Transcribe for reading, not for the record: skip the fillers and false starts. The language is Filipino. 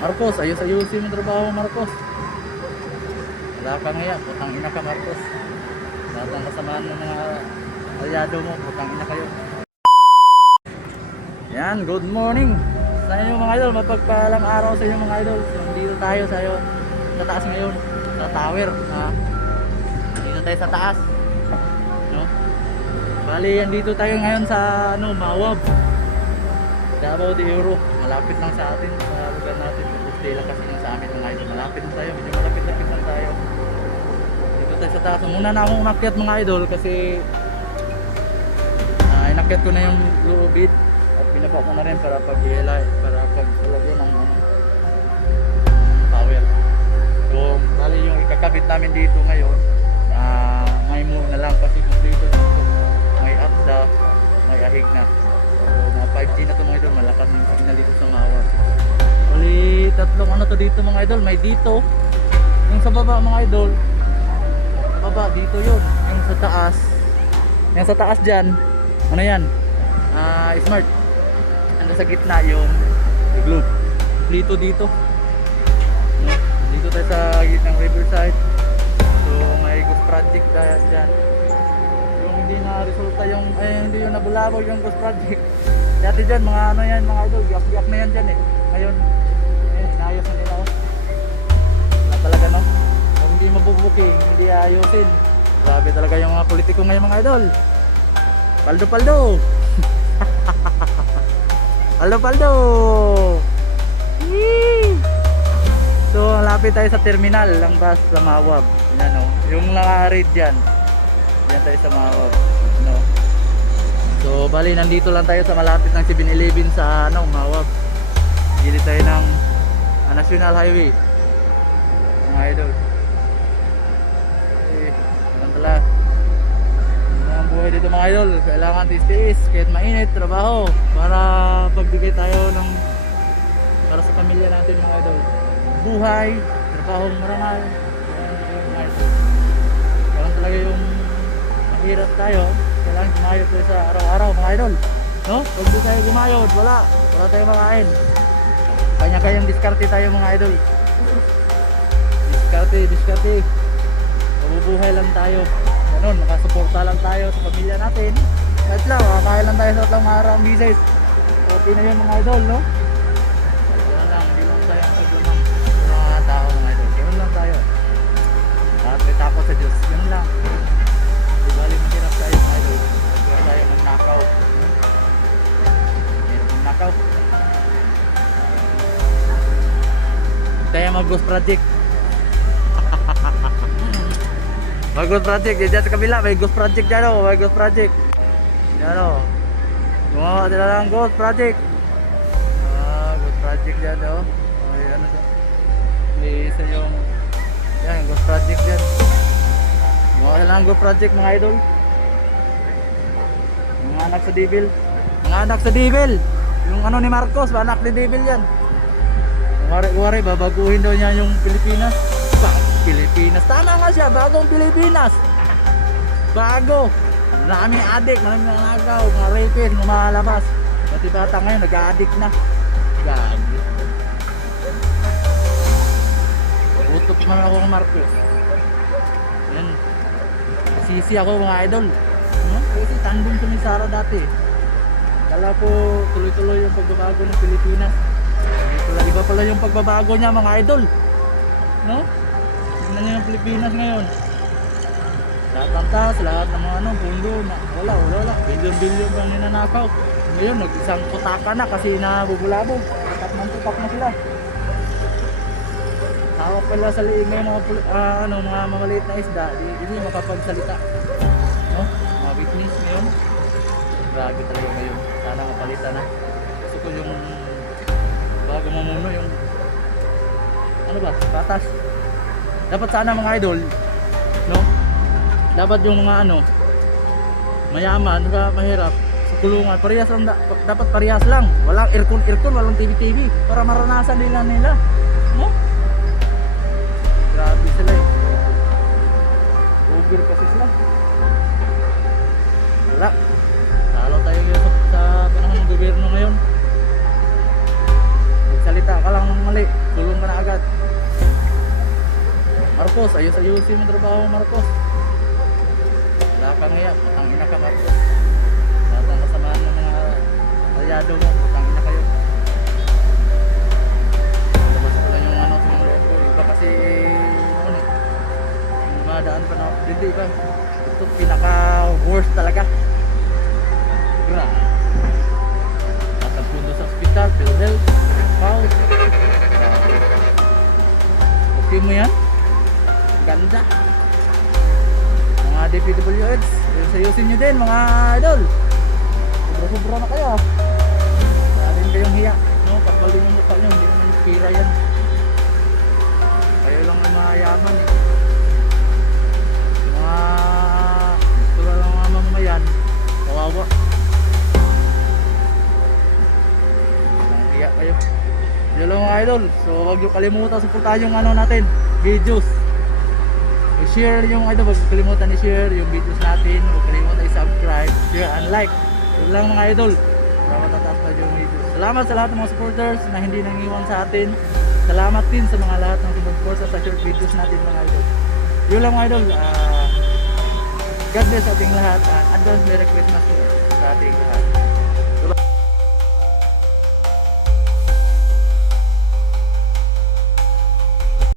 Marcos, ayos-ayusin yung trabaho, Marcos. Wala ka nga, putang ina ka, Marcos. Lahat ng kasamaan ng mga aliado mo, putang ina kayo. Yan, good morning sa inyo mga idol. Mapagpalang araw sa inyo mga idol. Dito tayo sa taas ngayon, sa tower, ha? Dito tayo sa taas, no? Bali, andito tayo ngayon sa Mawab, Davao de Oro. Malapit lang sa atin, sa lugar natin. Tuesday lang kasi yung sa amin mga idol. Malapit lang tayo, medyo malapit-lapit lang tayo. Dito tayo sa taas. Muna na akong umakyat mga idol kasi inakyat ko na yung lubid at binaba ko na rin para pag-ilay, para pag-ulagyan ng power. So, bali yung ikakabit namin dito ngayon, may move na lang kasi complete dito. May apda, may ahig na. So, mga 5G na to mga idol, malakas yung signal dito sa Mawab. Bali, tatlong ano to dito mga idol, may dito. Yung sa baba mga idol, sa baba dito yun. Yung sa taas, yung sa taas dyan, ano yan? Smart. Ando sa gitna yung globe. Complete dito. No? Dito tayo sa gitnang riverside. So, may ghost project dyan. Yung hindi na resulta yung, hindi yung nabulabog yung ghost project. Dati dyan, mga ano yan, mga idol, giyak-giyak na yan dyan eh. Ngayon, inayos na nila. Wala talaga no? Kung hindi mabubuking, hindi ayusin. Grabe talaga yung mga politiko ngayon mga idol. Paldo. Paldo. Yee! So, lapit tayo sa terminal ng bus sa Mawab. Yan o. Yung naka-read dyan. Yan tayo sa Mawab. No? So, bali, nandito lang tayo sa malapit ng 7-Eleven sa Mawab. Gilid tayo ng National Highway. Mga idol. Ganun pala. Ang buhay dito mga idol, kailangan tiis-tiis kahit mainit, trabaho para pagbigay tayo ng para sa pamilya natin mga idol. Buhay, trabahong marangal. Mga idol. Kailangan talaga yung mahirap tayo, kailangan gumayod tayo sa araw-araw mga idol. No? Pag di tayo gumayod, wala tayo makain. Kanya-kanyang diskarte tayo mga idol. Diskarte. Mabubuhay lang tayo. Ganun, makasuporta lang tayo sa pamilya natin. Kahit lang, makakain lang tayo sa tatlong araw ang business. Okay na yun mga idol, no? Ganun lang, hindi lang tayo ang pagdunang sa mga tao mga idol. Ganun lang tayo. At may takot sa Diyos. Ganun lang. Di bali mahirap tayo mga idol. Kaya tayo magnakaw. Mahirap magnakaw. Tayo mag-ghost project. May ghost project, dyan sa kabila, may ghost project dyan o, may ghost project. Yan o. Gumawa sila ng ghost project. Ghost project dyan o. Ay, ano dyan. May isa yung, yan, ghost project dyan. Gumawa sila ng ghost project mga idol. Mga anak sa devil. Mga anak sa devil. Yung ano ni Marcos, anak ni devil yan. Wari, babaguhin daw niya yung Pilipinas. Pilipinas, tama nga siya, bagong Pilipinas. Bago. Maraming addict, maraming nanagaw, mga rapist, lumalabas. Pati bata ngayon, nag-addict na. Gagi. Utot man ako ng Marcos. Yan. Sisi ako mga idol. Kasi tandem kami Sara dati. Kala ko tuloy-tuloy yung pagbabago ng Pilipinas. Iba pala yung pagbabago niya mga idol. No? Tingnan nyo yung Pilipinas ngayon. Lahat ng taas, lahat ng mga pundo na wala. Bilyon-bilyon bang ninanakaw. Ngayon, nag-isang putaka na kasi nabubulabog. Tupak na sila. Tawag pala sa liig ngayon mga mamaliit na isda. Hindi makapagsalita. No? Mga witness ngayon. Grabe talaga ngayon. Sana mapalitan na. Gusto ko yung bago mamuno yung batas. Dapat sana mga idol, no? Dapat yung mga mayaman, mahirap, sa kulungan, parehas lang, dapat parehas lang. Walang aircon, walang TV para maranasan nila, no? Grabe sila eh. Over kasi sila. Wala. Talo tayo sa panahon ng gobyerno ngayon. Magsalita ka lang ng mali, Marcos, ayos-ayusin mo trabaho Marcos. Wala kang iya, putang ina ka Marcos. Lahat ng kasamaan ng mga aliado mo, putang ina kayo. Labas ko lang yung ano sa mga loob ko. Iba kasi, ano eh, yung madaan pa na, hindi iba. Ito pinaka worst talaga. Gra. At ang pundo sa hospital, PhilHealth, PAW. Okay mo yan? Ganda. Mga DPWH, sayusin nyo din mga idol. Sobra-sobra na kayo. Wala din kayong hiya, no? Kapal din yung mukha nyo, hindi naman yung pira yan. Kayo lang ang mayaman eh. Yung mga tulad ng mga mamamayan, kawawa. Walang hiya kayo. Yun lang mga idol. So huwag nyo kalimutan suportahan yung ano natin, videos. I-share yung idol, huwag kalimutan i-share yung videos natin, huwag kalimutan i-subscribe, share and like. Yun lang mga idol. Para matataas pa yung videos. Salamat sa lahat ng mga supporters na hindi nangiwan sa atin. Salamat din sa mga lahat ng support sa short videos natin mga idol. Yun lang mga idol. God bless sa ating lahat. Advance Merry Christmas sa ating lahat.